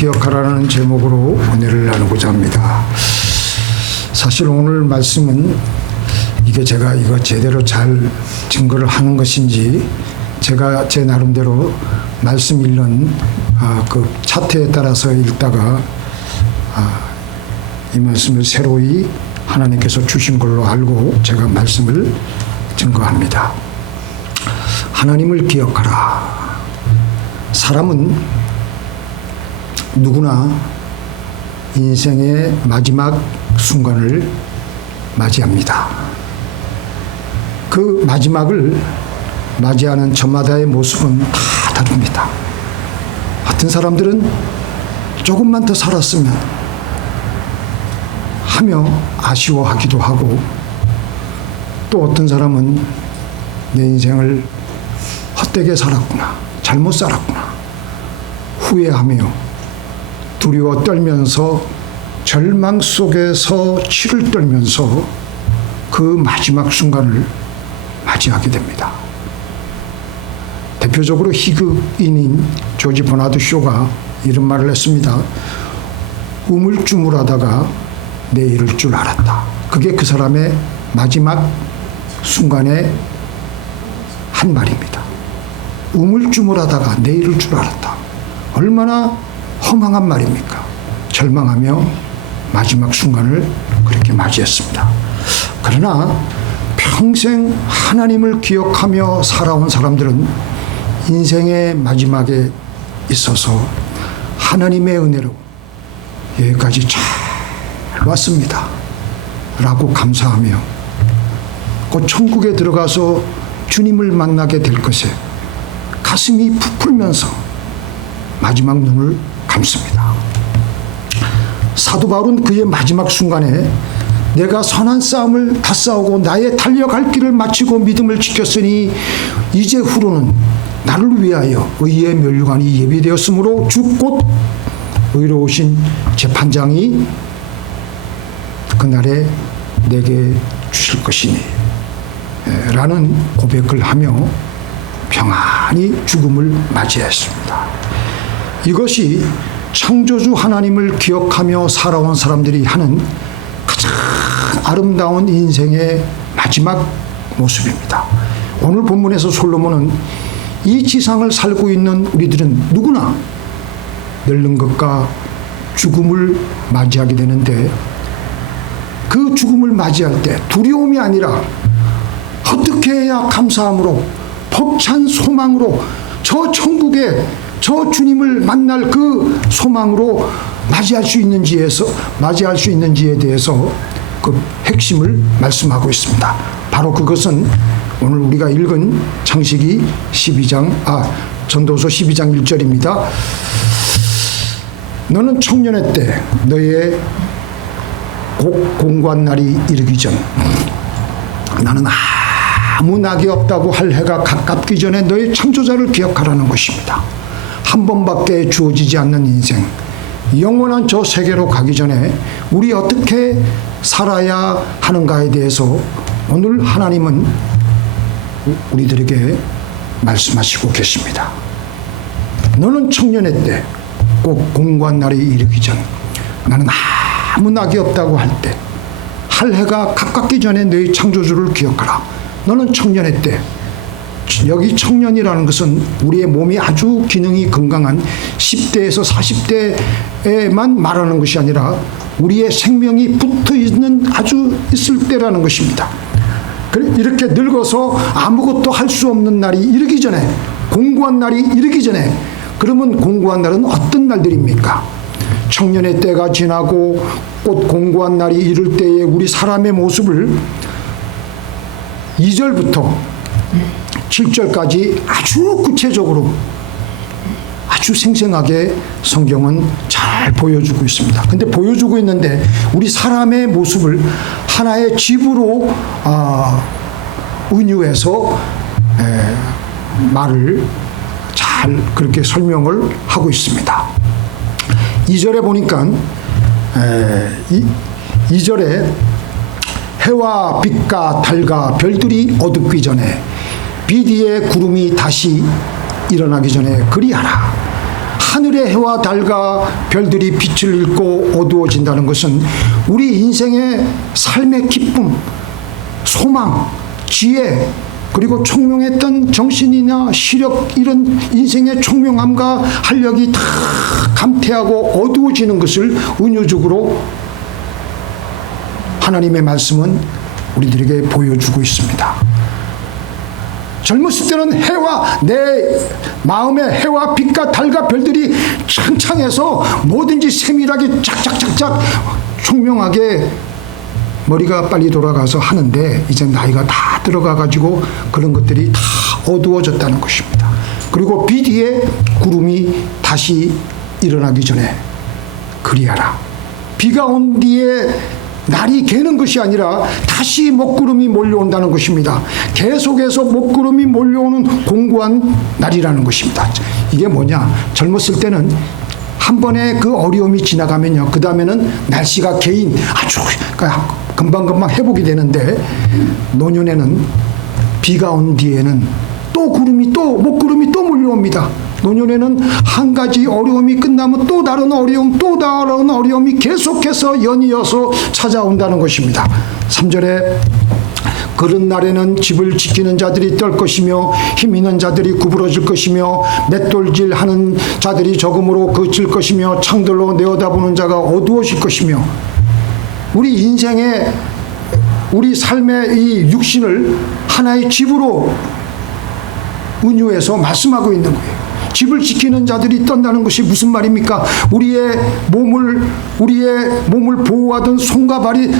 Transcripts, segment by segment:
기억하라는 제목으로 은혜를 나누고자 합니다. 사실 오늘 말씀은 제가 이거 제대로 잘 증거를 하는 것인지 제가 제 나름대로 말씀 읽는 그 차트에 따라서 읽다가 이 말씀을 새로이 하나님께서 주신 걸로 알고 제가 말씀을 증거합니다. 하나님을 기억하라. 사람은 누구나 인생의 마지막 순간을 맞이합니다. 그 마지막을 맞이하는 저마다의 모습은 다 다릅니다. 어떤 사람들은 조금만 더 살았으면 하며 아쉬워하기도 하고, 또 어떤 사람은 내 인생을 헛되게 살았구나, 잘못 살았구나 후회하며 두려워 떨면서 절망 속에서 치를 떨면서 그 마지막 순간을 맞이하게 됩니다. 대표적으로 희극인인 조지 버나드 쇼가 이런 말을 했습니다. 우물쭈물하다가 내일을 줄 알았다. 그게 그 사람의 마지막 순간에 한 말입니다. 우물쭈물하다가 내일을 줄 알았다. 얼마나 허망한 말입니까? 절망하며 마지막 순간을 그렇게 맞이했습니다. 그러나 평생 하나님을 기억하며 살아온 사람들은 인생의 마지막에 있어서 하나님의 은혜로 여기까지 잘 왔습니다 라고 감사하며 곧 천국에 들어가서 주님을 만나게 될 것에 가슴이 부풀면서 마지막 눈을 감습니다. 사도 바울은 그의 마지막 순간에 내가 선한 싸움을 다 싸우고 나의 달려갈 길을 마치고 믿음을 지켰으니 이제 후로는 나를 위하여 의의 면류관이 예비되었으므로 주 곧 의로우신 재판장이 그날에 내게 주실 것이니 라는 고백을 하며 평안히 죽음을 맞이했습니다. 이것이 창조주 하나님을 기억하며 살아온 사람들이 하는 가장 아름다운 인생의 마지막 모습입니다. 오늘 본문에서 솔로몬은 이 지상을 살고 있는 우리들은 누구나 늙는 것과 죽음을 맞이하게 되는데, 그 죽음을 맞이할 때 두려움이 아니라 어떻게 해야 감사함으로 벅찬 소망으로 저 천국에 저 주님을 만날 그 소망으로 맞이할 수 있는지에 대해서 그 핵심을 말씀하고 있습니다. 바로 그것은 오늘 우리가 읽은 창세기 12장 전도서 12장 1절입니다. 너는 청년의 때 너의 공고한 날이 이르기 전 나는 아무 낙이 없다고 할 해가 가깝기 전에 너의 창조자를 기억하라는 것입니다. 한 번밖에 주어지지 않는 인생, 영원한 저 세계로 가기 전에 우리 어떻게 살아야 하는가에 대해서 오늘 하나님은 우리들에게 말씀하시고 계십니다. 너는 청년의 때 꼭 공고한 날이 이르기 전 나는 아무 낙이 없다고 할 때, 할 해가 가깝기 전에 너의 창조주를 기억하라. 너는 청년의 때, 여기 청년이라는 것은 우리의 몸이 아주 기능이 건강한 10대에서 40대에만 말하는 것이 아니라 우리의 생명이 붙어 있는 아주 있을 때라는 것입니다. 이렇게 늙어서 아무것도 할 수 없는 날이 이르기 전에, 공고한 날이 이르기 전에, 그러면 공고한 날은 어떤 날들입니까? 청년의 때가 지나고 곧 공고한 날이 이를 때에 우리 사람의 모습을 2절부터 7절까지 아주 구체적으로 아주 생생하게 성경은 잘 보여주고 있습니다. 근데 보여주고 있는데 우리 사람의 모습을 하나의 집으로 은유해서 말을 잘 그렇게 설명을 하고 있습니다. 2절에 보니까 2절에 해와 빛과 달과 별들이 어둡기 전에 빛 위에 구름이 다시 일어나기 전에 그리하라. 하늘의 해와 달과 별들이 빛을 잃고 어두워진다는 것은 우리 인생의 삶의 기쁨, 소망, 지혜, 그리고 총명했던 정신이나 시력, 이런 인생의 총명함과 활력이 다 감퇴하고 어두워지는 것을 은유적으로 하나님의 말씀은 우리들에게 보여주고 있습니다. 젊었을 때는 해와, 내 마음의 해와 빛과 달과 별들이 창창해서 뭐든지 세밀하게 짝짝짝짝 총명하게 머리가 빨리 돌아가서 하는데, 이제 나이가 다 들어가가지고 그런 것들이 다 어두워졌다는 것입니다. 그리고 비 뒤에 구름이 다시 일어나기 전에 그리하라. 비가 온 뒤에 날이 개는 것이 아니라 다시 먹구름이 몰려온다는 것입니다. 계속해서 먹구름이 몰려오는 공고한 날이라는 것입니다. 이게 뭐냐? 젊었을 때는 한 번에 그 어려움이 지나가면요, 그 다음에는 날씨가 개인 아주 금방금방 회복이 되는데, 노년에는 비가 온 뒤에는 또 먹구름이 또 몰려옵니다. 노년에는 한 가지 어려움이 끝나면 또 다른 어려움, 또 다른 어려움이 계속해서 연이어서 찾아온다는 것입니다. 3절에 그런 날에는 집을 지키는 자들이 떨 것이며 힘 있는 자들이 구부러질 것이며 맷돌질하는 자들이 적음으로 그칠 것이며 창들로 내어다보는 자가 어두워질 것이며, 우리 인생의, 우리 삶의 이 육신을 하나의 집으로 은유해서 말씀하고 있는 거예요. 집을 지키는 자들이 떤다는 것이 무슨 말입니까? 우리의 몸을 보호하던 손과 발이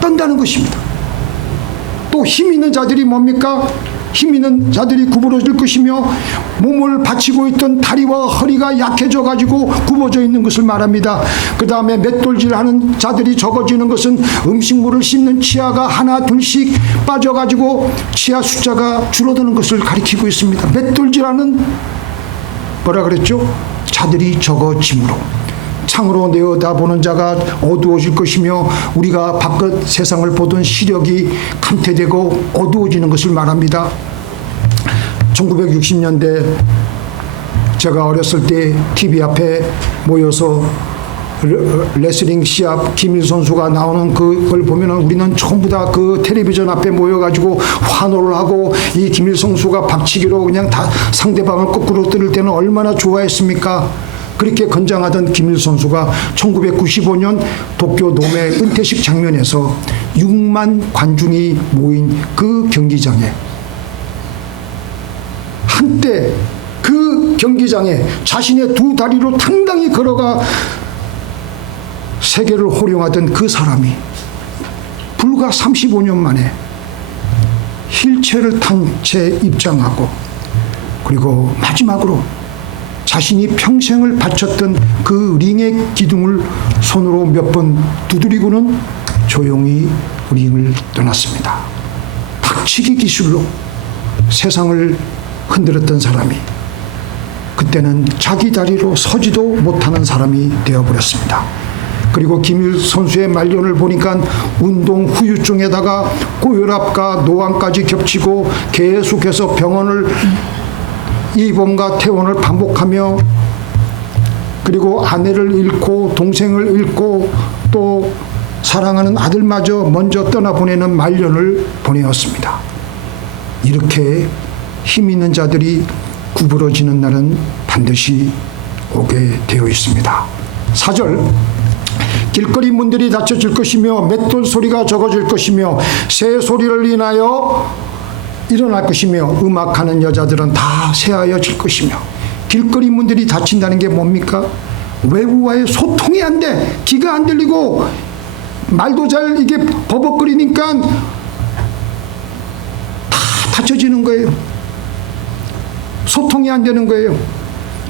떤다는 것입니다. 또 힘 있는 자들이 뭡니까? 힘 있는 자들이 구부러질 것이며, 몸을 받치고 있던 다리와 허리가 약해져 가지고 굽어져 있는 것을 말합니다. 그 다음에 맷돌질하는 자들이 적어지는 것은 음식물을 씹는 치아가 하나 둘씩 빠져 가지고 치아 숫자가 줄어드는 것을 가리키고 있습니다. 맷돌질하는 뭐라 그랬죠? 자들이 적어짐으로 창으로 내어다보는 자가 어두워질 것이며, 우리가 바깥 세상을 보던 시력이 감퇴되고 어두워지는 것을 말합니다. 1960년대 제가 어렸을 때 TV 앞에 모여서 레슬링 시합 김일 선수가 나오는 그걸 보면 우리는 전부 다 그 텔레비전 앞에 모여가지고 환호를 하고, 이 김일 선수가 박치기로 그냥 다 상대방을 거꾸로 때릴 때는 얼마나 좋아했습니까? 그렇게 건장하던 김일 선수가 1995년 도쿄 노메 은퇴식 장면에서 6만 관중이 모인 그 경기장에, 한때 그 경기장에 자신의 두 다리로 당당히 걸어가 세계를 호령하던 그 사람이 불과 35년 만에 휠체어를 탄 채 입장하고, 그리고 마지막으로 자신이 평생을 바쳤던 그 링의 기둥을 손으로 몇 번 두드리고는 조용히 링을 떠났습니다. 박치기 기술로 세상을 흔들었던 사람이 그때는 자기 다리로 서지도 못하는 사람이 되어버렸습니다. 그리고 김일 선수의 말년을 보니까 운동 후유증에다가 고혈압과 노안까지 겹치고 계속해서 병원을 입원과 퇴원을 반복하며, 그리고 아내를 잃고 동생을 잃고 또 사랑하는 아들마저 먼저 떠나보내는 말년을 보내었습니다. 이렇게 힘 있는 자들이 구부러지는 날은 반드시 오게 되어 있습니다. 4절, 길거리 문들이 닫혀질 것이며 맷돌 소리가 적어질 것이며 새 소리를 인하여 일어날 것이며 음악하는 여자들은 다 새하여질 것이며. 길거리 문들이 닫힌다는 게 뭡니까? 외부와의 소통이 안 돼. 귀가 안 들리고 말도 잘 이게 버벅거리니까 다 닫혀지는 거예요. 소통이 안 되는 거예요.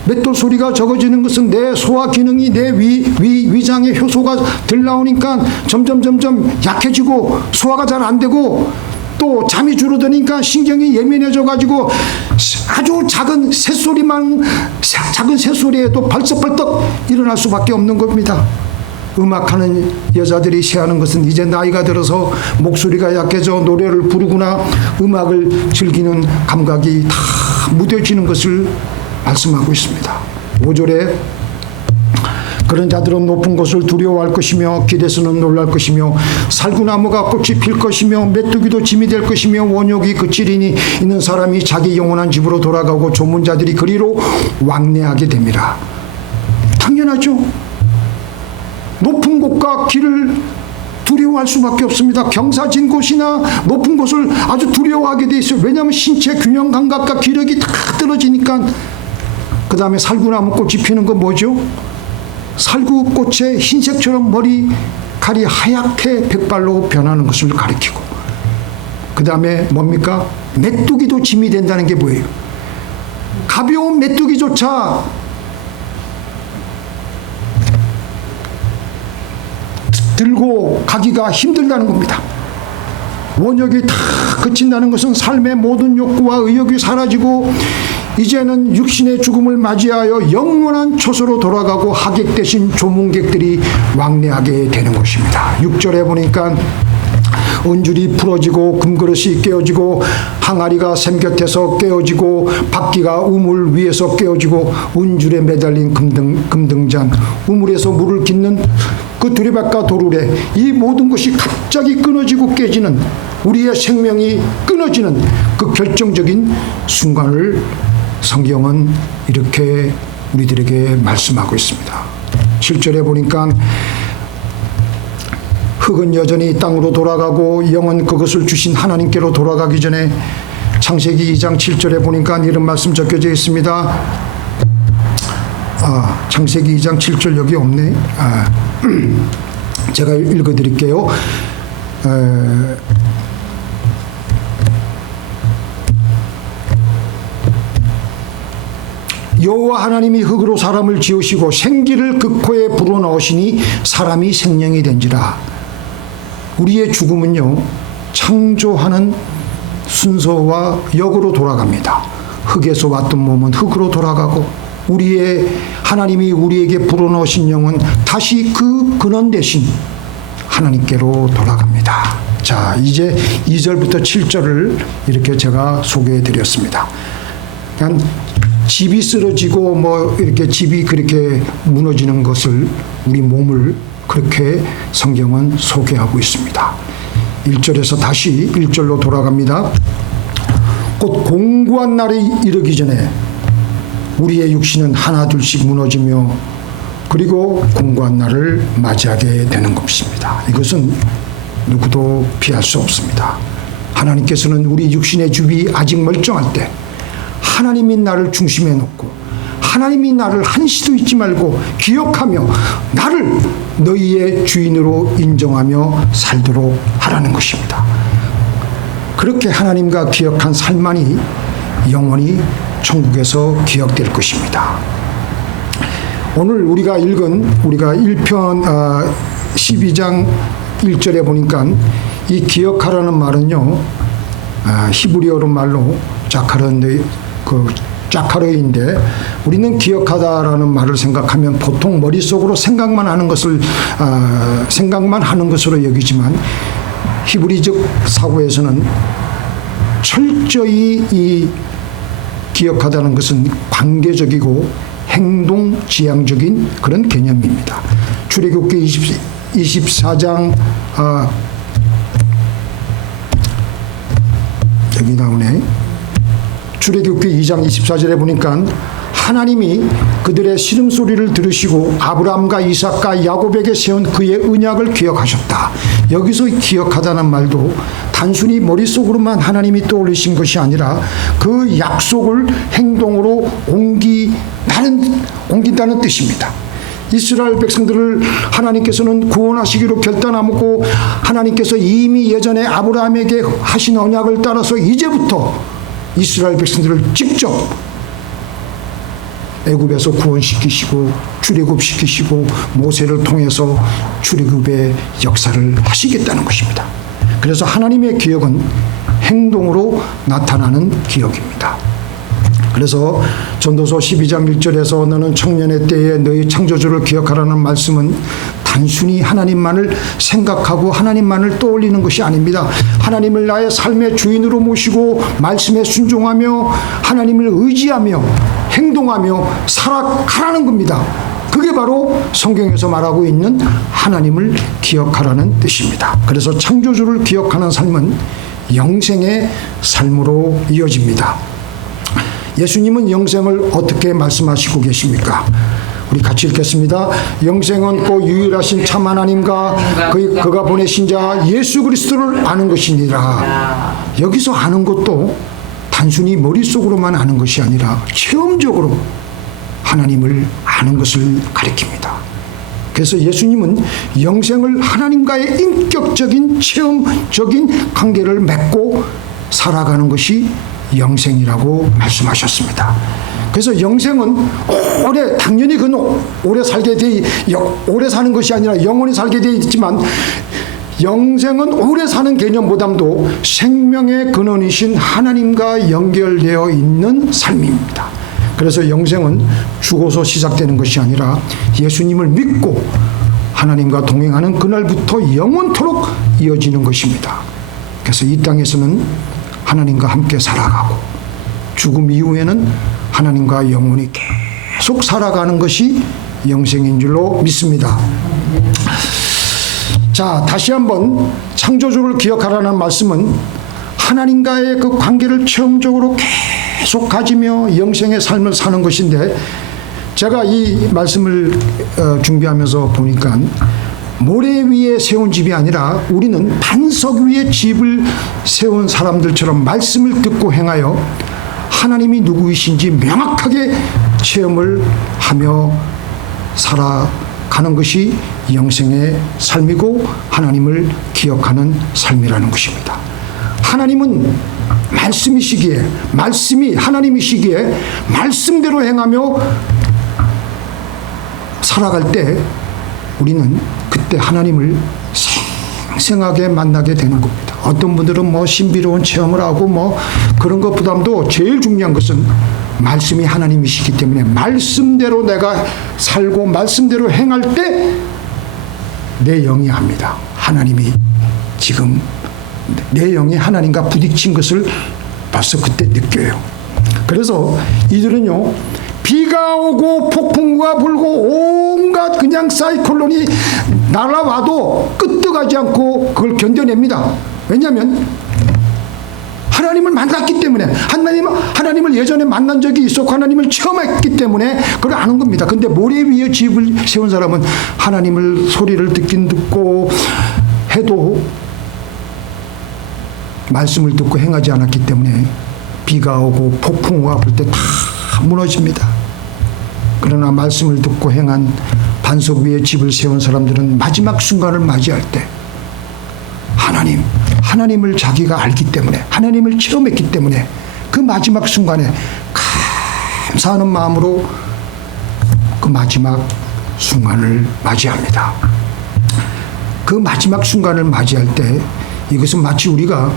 맷돌 소리가 적어지는 것은 내 소화 기능이, 내 위장의 효소가 덜 나오니까 점점 약해지고 소화가 잘 안 되고, 또 잠이 줄어드니까 신경이 예민해져 가지고 아주 작은 새소리에도 벌떡벌떡 일어날 수밖에 없는 겁니다. 음악하는 여자들이 새하는 것은 이제 나이가 들어서 목소리가 약해져 노래를 부르거나 음악을 즐기는 감각이 다 무뎌지는 것을 말씀하고 있습니다. 5절에 그런 자들은 높은 곳을 두려워할 것이며 길에서는 놀랄 것이며 살구나무가 꽃이 필 것이며 메뚜기도 짐이 될 것이며 원욕이 그치리니 있는 사람이 자기 영원한 집으로 돌아가고 조문자들이 그리로 왕래하게 됩니다. 당연하죠. 높은 곳과 길을 두려워할 수밖에 없습니다. 경사진 곳이나 높은 곳을 아주 두려워하게 돼 있어요. 왜냐하면 신체 균형 감각과 기력이 다 떨어지니까. 그 다음에 살구나무 꽃이 피는 건 뭐죠? 살구꽃의 흰색처럼 머리칼이 하얗게 백발로 변하는 것을 가리키고, 그 다음에 뭡니까? 메뚜기도 짐이 된다는 게 뭐예요? 가벼운 메뚜기조차 들고 가기가 힘들다는 겁니다. 원욕이 다 그친다는 것은 삶의 모든 욕구와 의욕이 사라지고 이제는 육신의 죽음을 맞이하여 영원한 초소로 돌아가고 하객 대신 조문객들이 왕래하게 되는 것입니다. 6절에 보니까 은줄이 풀어지고 금그릇이 깨어지고 항아리가 샘 곁에서 깨어지고 바퀴가 우물 위에서 깨어지고 은줄에 매달린 금등잔, 우물에서 물을 깃는 그 두레박과 도르래, 이 모든 것이 갑자기 끊어지고 깨지는, 우리의 생명이 끊어지는 그 결정적인 순간을 성경은 이렇게 우리들에게 말씀하고 있습니다. 7절에 보니까 흙은 여전히 땅으로 돌아가고 영은 그것을 주신 하나님께로 돌아가기 전에, 창세기 2장 7절에 보니까 이런 말씀 적혀져 있습니다. 창세기 2장 7절 여기 없네. 제가 읽어드릴게요. 여호와 하나님이 흙으로 사람을 지으시고 생기를 그 코에 불어넣으시니 사람이 생명이 된지라. 우리의 죽음은요, 창조하는 순서와 역으로 돌아갑니다. 흙에서 왔던 몸은 흙으로 돌아가고, 하나님이 우리에게 불어넣으신 영은 다시 그 근원 대신 하나님께로 돌아갑니다. 자, 이제 2절부터 7절을 이렇게 제가 소개해 드렸습니다. 그러니까 집이 쓰러지고 이렇게 집이 그렇게 무너지는 것을, 우리 몸을 그렇게 성경은 소개하고 있습니다. 1절에서 다시 1절로 돌아갑니다. 곧 공고한 날이 이르기 전에 우리의 육신은 하나둘씩 무너지며 그리고 공고한 날을 맞이하게 되는 것입니다. 이것은 누구도 피할 수 없습니다. 하나님께서는 우리 육신의 주비 아직 멀쩡할 때 하나님이 나를 중심에 놓고, 하나님이 나를 한시도 잊지 말고 기억하며 나를 너희의 주인으로 인정하며 살도록 하라는 것입니다. 그렇게 하나님과 기억한 삶만이 영원히 천국에서 기억될 것입니다. 오늘 우리가 읽은 1편 12장 1절에 보니까 이 기억하라는 말은요, 히브리어로 말로 자카르인데, 우리는 기억하다라는 말을 생각하면 보통 머릿속으로 생각만 하는 것으로 여기지만, 히브리적 사고에서는 철저히 이 기억하다는 것은 관계적이고 행동지향적인 그런 개념입니다. 출애굽기 24장 여기 나오네. 출애굽기 2장 24절에 보니까 하나님이 그들의 신음소리를 들으시고 아브라함과 이삭과 야곱에게 세운 그의 언약을 기억하셨다. 여기서 기억하다는 말도 단순히 머릿속으로만 하나님이 떠올리신 것이 아니라 그 약속을 행동으로 옮긴다는 뜻입니다. 이스라엘 백성들을 하나님께서는 구원하시기로 결단하고, 하나님께서 이미 예전에 아브라함에게 하신 언약을 따라서 이제부터 이스라엘 백성들을 직접 애굽에서 구원시키시고 출애굽시키시고 모세를 통해서 출애굽의 역사를 하시겠다는 것입니다. 그래서 하나님의 기억은 행동으로 나타나는 기억입니다. 그래서 전도서 12장 1절에서 너는 청년의 때에 너희 창조주를 기억하라는 말씀은 단순히 하나님만을 생각하고 하나님만을 떠올리는 것이 아닙니다. 하나님을 나의 삶의 주인으로 모시고 말씀에 순종하며 하나님을 의지하며 행동하며 살아가라는 겁니다. 그게 바로 성경에서 말하고 있는 하나님을 기억하라는 뜻입니다. 그래서 창조주를 기억하는 삶은 영생의 삶으로 이어집니다. 예수님은 영생을 어떻게 말씀하시고 계십니까? 우리 같이 읽겠습니다. 영생은 곧 유일하신 참 하나님과 그가 보내신 자 예수 그리스도를 아는 것이니라. 여기서 아는 것도 단순히 머릿속으로만 아는 것이 아니라 체험적으로 하나님을 아는 것을 가리킵니다. 그래서 예수님은 영생을 하나님과의 인격적인 체험적인 관계를 맺고 살아가는 것이 영생이라고 말씀하셨습니다. 그래서 영생은 당연히 그는 오래 사는 것이 아니라 영원히 살게 되어 있지만, 영생은 오래 사는 개념보다도 생명의 근원이신 하나님과 연결되어 있는 삶입니다. 그래서 영생은 죽어서 시작되는 것이 아니라 예수님을 믿고 하나님과 동행하는 그날부터 영원토록 이어지는 것입니다. 그래서 이 땅에서는 하나님과 함께 살아가고 죽음 이후에는 하나님과 영원히 계속 살아가는 것이 영생인 줄로 믿습니다. 자, 다시 한번 창조주를 기억하라는 말씀은 하나님과의 그 관계를 체험적으로 계속 가지며 영생의 삶을 사는 것인데, 제가 이 말씀을 준비하면서 보니까 모래 위에 세운 집이 아니라 우리는 반석 위에 집을 세운 사람들처럼 말씀을 듣고 행하여 하나님이 누구이신지 명확하게 체험을 하며 살아가는 것이 영생의 삶이고 하나님을 기억하는 삶이라는 것입니다. 하나님은 말씀이 하나님이시기에 말씀대로 행하며 살아갈 때 우리는 그때 하나님을 생생하게 만나게 되는 겁니다. 어떤 분들은 신비로운 체험을 하고 그런 것보다도 제일 중요한 것은 말씀이 하나님이시기 때문에 말씀대로 내가 살고 말씀대로 행할 때 내 영이 압니다. 하나님이 지금 내 영이 하나님과 부딪힌 것을 벌써 그때 느껴요. 그래서 이들은요, 비가 오고 폭풍우가 불고 온갖 그냥 사이클론이 날아와도 끄떡하지 않고 그걸 견뎌냅니다. 왜냐하면 하나님을 만났기 때문에, 하나님을 예전에 만난 적이 있었고 하나님을 체험했기 때문에 그걸 아는 겁니다. 근데 모래 위에 집을 세운 사람은 하나님을 소리를 듣긴 듣고 해도 말씀을 듣고 행하지 않았기 때문에 비가 오고 폭풍우가 불 때 다 무너집니다. 그러나 말씀을 듣고 행한 반석 위에 집을 세운 사람들은 마지막 순간을 맞이할 때 하나님을 자기가 알기 때문에, 하나님을 체험했기 때문에 그 마지막 순간에 감사하는 마음으로 그 마지막 순간을 맞이합니다. 그 마지막 순간을 맞이할 때 이것은 마치 우리가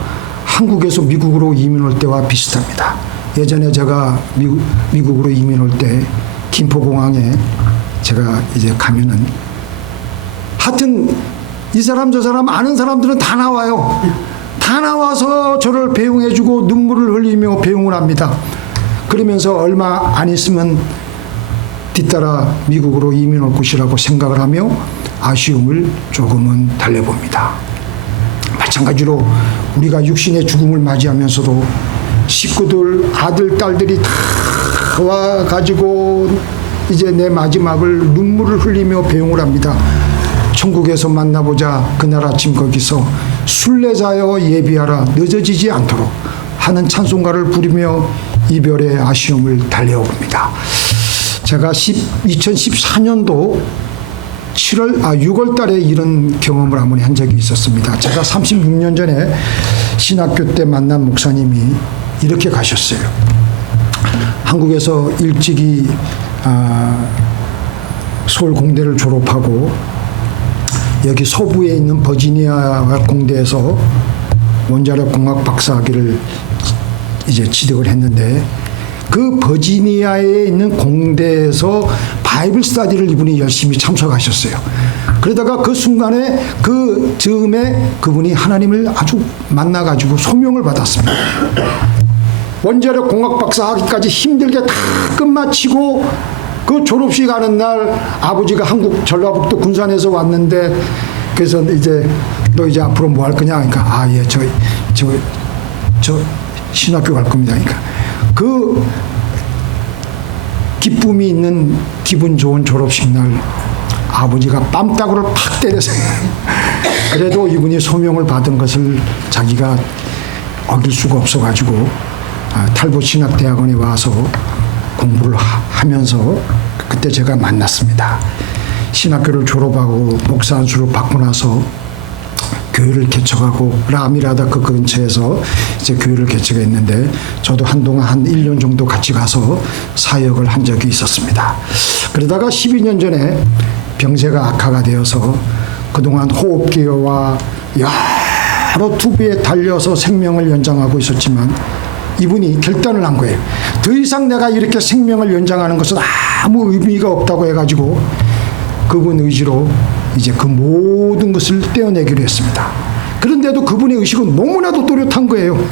한국에서 미국으로 이민 올 때와 비슷합니다. 예전에 제가 미국으로 이민 올 때 김포공항에 제가 이제 가면은 하여튼 이 사람 저 사람 아는 사람들은 다 나와요. 다 나와서 저를 배웅해주고 눈물을 흘리며 배웅을 합니다. 그러면서 얼마 안 있으면 뒤따라 미국으로 이민 올 것이라고 생각을 하며 아쉬움을 조금은 달래봅니다. 마찬가지로 우리가 육신의 죽음을 맞이하면서도 식구들, 아들, 딸들이 다 와가지고 이제 내 마지막을 눈물을 흘리며 배웅을 합니다. 천국에서 만나보자. 그날 아침 거기서 순례자여 예비하라. 늦어지지 않도록 하는 찬송가를 부르며 이별의 아쉬움을 달래어봅니다. 제가 2014년도 6월 달에 이런 경험을 한번 한 적이 있었습니다. 제가 36년 전에 신학교 때 만난 목사님이 이렇게 가셨어요. 한국에서 일찍이 서울 공대를 졸업하고 여기 서부에 있는 버지니아 공대에서 원자력 공학 박사학위를 이제 취득을 했는데, 그 버지니아에 있는 공대에서 바이블 스터디를 이분이 열심히 참석하셨어요. 그러다가 그 순간에 그 즈음에 그분이 하나님을 아주 만나가지고 소명을 받았습니다. 원자력 공학 박사 하기까지 힘들게 다 끝마치고 그 졸업식 하는 날 아버지가 한국 전라북도 군산에서 왔는데 그래서 이제 너 이제 앞으로 뭐 할 거냐 그러니까 아 예 저 신학교 갈 겁니다. 그러니까 그 기쁨이 있는 기분 좋은 졸업식 날 아버지가 뺨따구를 팍 때려서 그래도 이분이 소명을 받은 것을 자기가 어길 수가 없어가지고 탈북 신학대학원에 와서 공부를 하면서 그때 제가 만났습니다. 신학교를 졸업하고 목사 안수를 받고 나서 교회를 개척하고 라미라다 그 근처에서 이제 교회를 개척했는데 저도 한동안 한 1년 정도 같이 가서 사역을 한 적이 있었습니다. 그러다가 12년 전에 병세가 악화가 되어서 그동안 호흡기와 여러 투비에 달려서 생명을 연장하고 있었지만 이분이 결단을 한 거예요. 더 이상 내가 이렇게 생명을 연장하는 것은 아무 의미가 없다고 해가지고 그분 의지로 이제 그 모든 것을 떼어내기로 했습니다. 그런데도 그분의 의식은 너무나도 또렷한 거예요.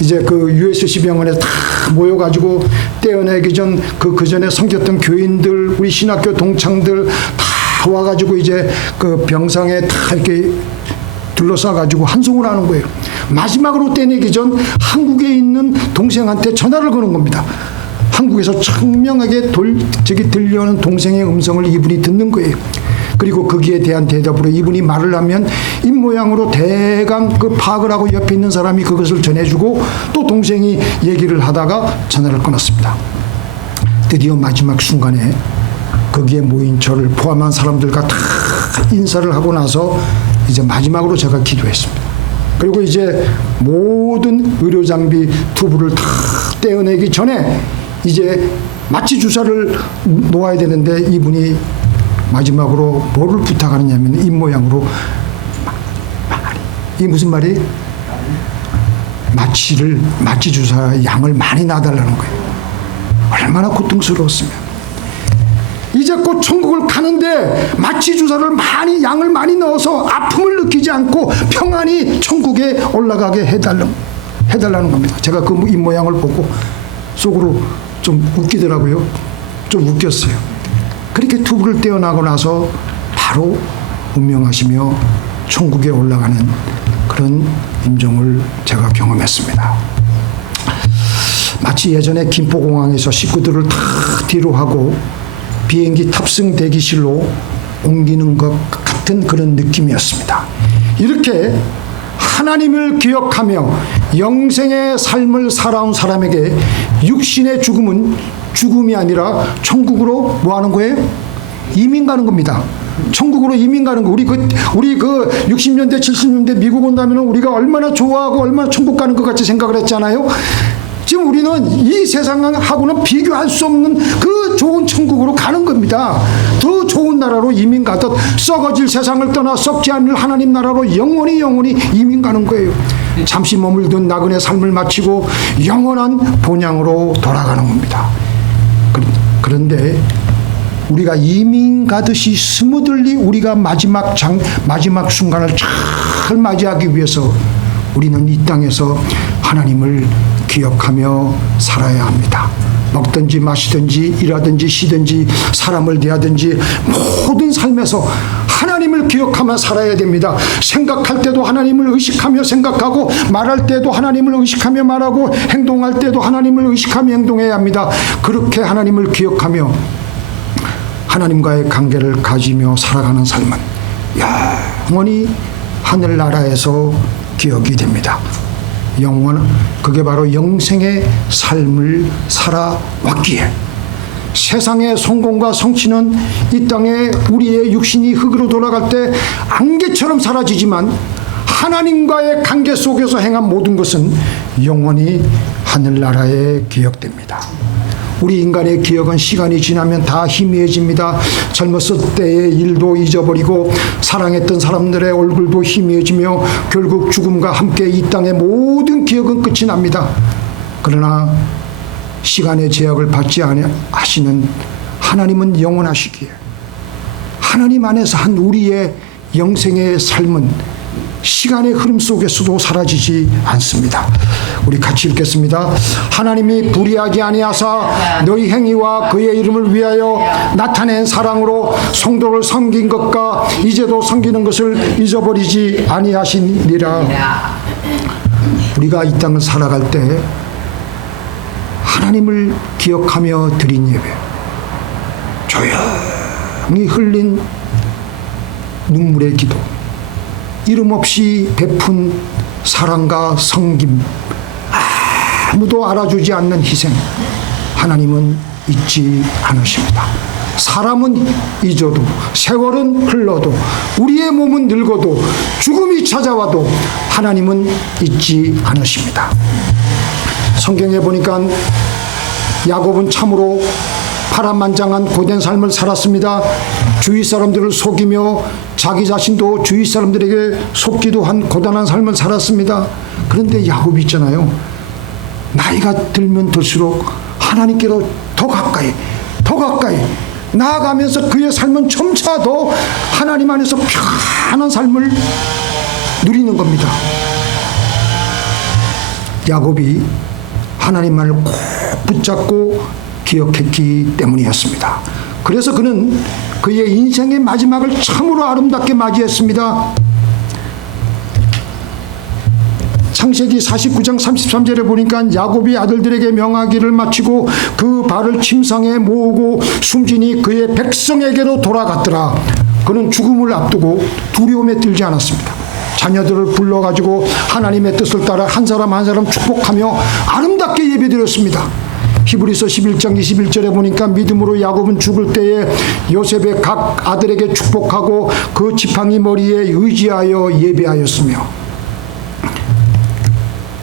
이제 그 USC 병원에 다 모여가지고 떼어내기 전 그 전에 섬겼던 교인들, 우리 신학교 동창들 다 와가지고 이제 그 병상에 다 이렇게 둘러싸가지고 환송을 하는 거예요. 마지막으로 떼내기 전 한국에 있는 동생한테 전화를 거는 겁니다. 한국에서 청명하게 들려오는 동생의 음성을 이분이 듣는 거예요. 그리고 거기에 대한 대답으로 이분이 말을 하면 입모양으로 대강 그 파악을 하고 옆에 있는 사람이 그것을 전해주고 또 동생이 얘기를 하다가 전화를 끊었습니다. 드디어 마지막 순간에 거기에 모인 저를 포함한 사람들과 다 인사를 하고 나서 이제 마지막으로 제가 기도했습니다. 그리고 이제 모든 의료장비 튜브를 다 떼어내기 전에 이제 마취 주사를 놓아야 되는데 이분이 마지막으로 뭐를 부탁하느냐면 입모양으로 이 무슨 말이? 마취 주사 양을 많이 놔달라는 거예요. 얼마나 고통스러웠으면. 이제 곧 천국을 가는데 마취 주사를 양을 많이 넣어서 아픔을 느끼지 않고 평안히 천국에 올라가게 해달라는 겁니다. 제가 그 입모양을 보고 속으로 좀 웃기더라고요. 좀 웃겼어요. 그렇게 튜브를 떼어나고 나서 바로 운명하시며 천국에 올라가는 그런 임종을 제가 경험했습니다. 마치 예전에 김포공항에서 식구들을 다 뒤로 하고 비행기 탑승 대기실로 옮기는 것 같은 그런 느낌이었습니다. 이렇게 하나님을 기억하며 영생의 삶을 살아온 사람에게 육신의 죽음은 죽음이 아니라 천국으로 뭐 하는 거예요? 이민 가는 겁니다. 천국으로 이민 가는 거. 우리 그 60년대 70년대 미국 온다면 우리가 얼마나 좋아하고 얼마나 천국 가는 것 같이 생각을 했잖아요. 지금 우리는 이 세상하고는 비교할 수 없는 그 좋은 천국으로 가는 겁니다. 더 좋은 나라로 이민 가듯 썩어질 세상을 떠나 썩지 않을 하나님 나라로 영원히 이민 가는 거예요. 잠시 머물던 나그네 삶을 마치고 영원한 본향으로 돌아가는 겁니다. 그런데 우리가 이민 가듯이 스무들리 우리가 마지막 순간을 잘 맞이하기 위해서 우리는 이 땅에서 하나님을 기억하며 살아야 합니다. 먹든지 마시든지 일하든지 쉬든지 사람을 대하든지 모든 삶에서 하나님을 기억하며 살아야 됩니다. 생각할 때도 하나님을 의식하며 생각하고 말할 때도 하나님을 의식하며 말하고 행동할 때도 하나님을 의식하며 행동해야 합니다. 그렇게 하나님을 기억하며 하나님과의 관계를 가지며 살아가는 삶은 영원히 하늘나라에서 기억이 됩니다. 그게 바로 영생의 삶을 살아왔기에 세상의 성공과 성취는 이 땅에 우리의 육신이 흙으로 돌아갈 때 안개처럼 사라지지만 하나님과의 관계 속에서 행한 모든 것은 영원히 하늘나라에 기억됩니다. 우리 인간의 기억은 시간이 지나면 다 희미해집니다. 젊었을 때의 일도 잊어버리고 사랑했던 사람들의 얼굴도 희미해지며 결국 죽음과 함께 이 땅의 모든 기억은 끝이 납니다. 그러나 시간의 제약을 받지 하시는 하나님은 영원하시기에 하나님 안에서 한 우리의 영생의 삶은 시간의 흐름 속에서도 사라지지 않습니다. 우리 같이 읽겠습니다. 하나님이 불의하지 아니하사 너희 행위와 그의 이름을 위하여 나타낸 사랑으로 성도를 섬긴 것과 이제도 섬기는 것을 잊어버리지 아니하시니라. 우리가 이 땅을 살아갈 때 하나님을 기억하며 드린 예배, 조용히 흘린 눈물의 기도, 이름 없이 베푼 사랑과 섬김, 아무도 알아주지 않는 희생, 하나님은 잊지 않으십니다. 사람은 잊어도, 세월은 흘러도, 우리의 몸은 늙어도, 죽음이 찾아와도 하나님은 잊지 않으십니다. 성경에 보니까 야곱은 참으로 파란만장한 고된 삶을 살았습니다. 주위 사람들을 속이며 자기 자신도 주위 사람들에게 속기도 한 고단한 삶을 살았습니다. 그런데 야곱이 있잖아요, 나이가 들면 들수록 하나님께로 더 가까이 나아가면서 그의 삶은 점차 더 하나님 안에서 편안한 삶을 누리는 겁니다. 야곱이 하나님만을 꼭 붙잡고 기억했기 때문이었습니다. 그래서 그는 그의 인생의 마지막을 참으로 아름답게 맞이했습니다. 창세기 49장 33절에 보니까 야곱이 아들들에게 명하기를 마치고 그 발을 침상에 모으고 숨지니 그의 백성에게로 돌아갔더라. 그는 죽음을 앞두고 두려움에 들지 않았습니다. 자녀들을 불러가지고 하나님의 뜻을 따라 한 사람 한 사람 축복하며 아름답게 예배드렸습니다. 히브리서 11장 21절에 보니까 믿음으로 야곱은 죽을 때에 요셉의 각 아들에게 축복하고 그 지팡이 머리에 의지하여 예배하였으며,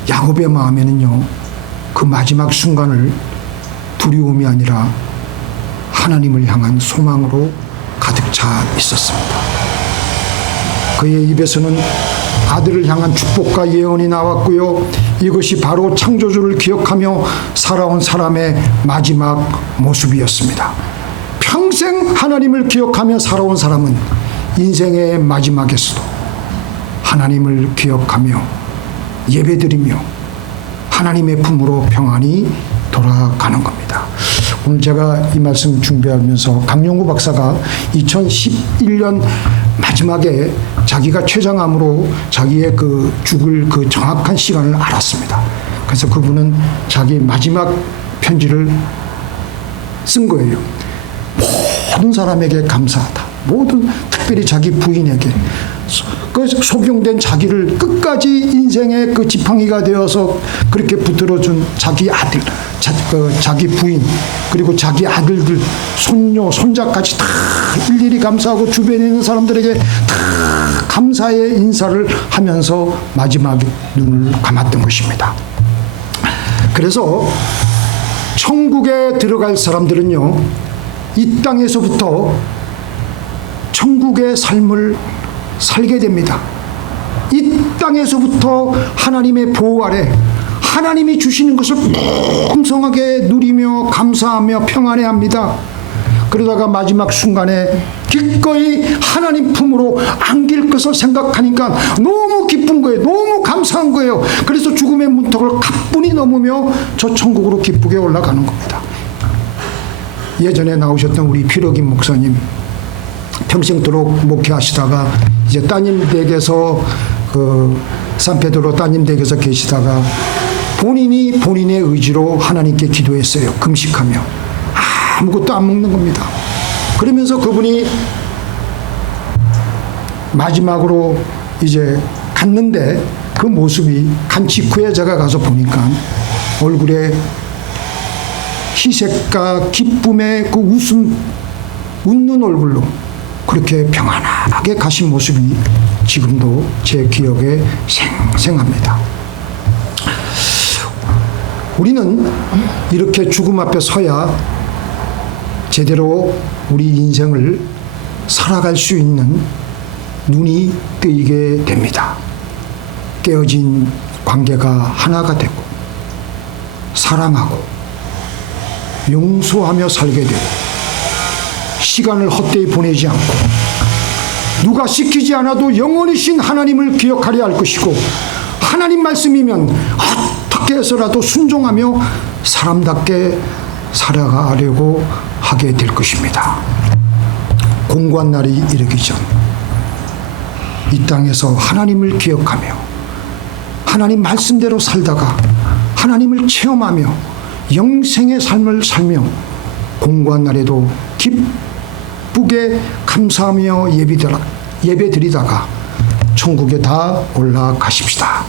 야곱의 마음에는요, 그 마지막 순간을 두려움이 아니라 하나님을 향한 소망으로 가득 차 있었습니다. 그의 입에서는 아들을 향한 축복과 예언이 나왔고요, 이것이 바로 창조주를 기억하며 살아온 사람의 마지막 모습이었습니다. 평생 하나님을 기억하며 살아온 사람은 인생의 마지막에서도 하나님을 기억하며 예배드리며 하나님의 품으로 평안히 돌아가는 겁니다. 오늘 제가 이 말씀 준비하면서 강용구 박사가 2011년 마지막에 자기가 췌장암으로 자기의 그 죽을 그 정확한 시간을 알았습니다. 그래서 그분은 자기 마지막 편지를 쓴 거예요. 모든 사람에게 감사하다. 모든, 특별히 자기 부인에게 그 소경된 자기를 끝까지 인생의 그 지팡이가 되어서 그렇게 붙들어준 자기 아들, 자기 부인, 그리고 자기 아들들, 손녀, 손자까지 다 일일이 감사하고 주변에 있는 사람들에게 다 감사의 인사를 하면서 마지막에 눈을 감았던 것입니다. 그래서 천국에 들어갈 사람들은요, 이 땅에서부터 천국의 삶을 살게 됩니다. 이 땅에서부터 하나님의 보호 아래 하나님이 주시는 것을 풍성하게 누리며 감사하며 평안해합니다. 그러다가 마지막 순간에 기꺼이 하나님 품으로 안길 것을 생각하니까 너무 기쁜 거예요. 너무 감사한 거예요. 그래서 죽음의 문턱을 가뿐히 넘으며 저 천국으로 기쁘게 올라가는 겁니다. 예전에 나오셨던 우리 피러긴 목사님, 평생도록 목회하시다가 이제 따님 댁에서 그 산페드로 따님 댁에서 계시다가 본인이 본인의 의지로 하나님께 기도했어요. 금식하며 아무것도 안 먹는 겁니다. 그러면서 그분이 마지막으로 이제 갔는데 그 모습이 간 직후에 제가 가서 보니까 얼굴에 희색과 기쁨의 그 웃는 얼굴로 그렇게 평안하게 가신 모습이 지금도 제 기억에 생생합니다. 우리는 이렇게 죽음 앞에 서야 제대로 우리 인생을 살아갈 수 있는 눈이 뜨이게 됩니다. 깨어진 관계가 하나가 되고 사랑하고 용서하며 살게 되고 시간을 헛되이 보내지 않고 누가 시키지 않아도 영원히신 하나님을 기억하려 할 것이고, 하나님 말씀이면 어떻게 해서라도 순종하며 사람답게 살아가려고 하게 될 것입니다. 공고한 날이 이르기 전 이 땅에서 하나님을 기억하며 하나님 말씀대로 살다가 하나님을 체험하며 영생의 삶을 살며 공고한 날에도 기쁘게 감사하며 예배드리다가 천국에 다 올라가십시다.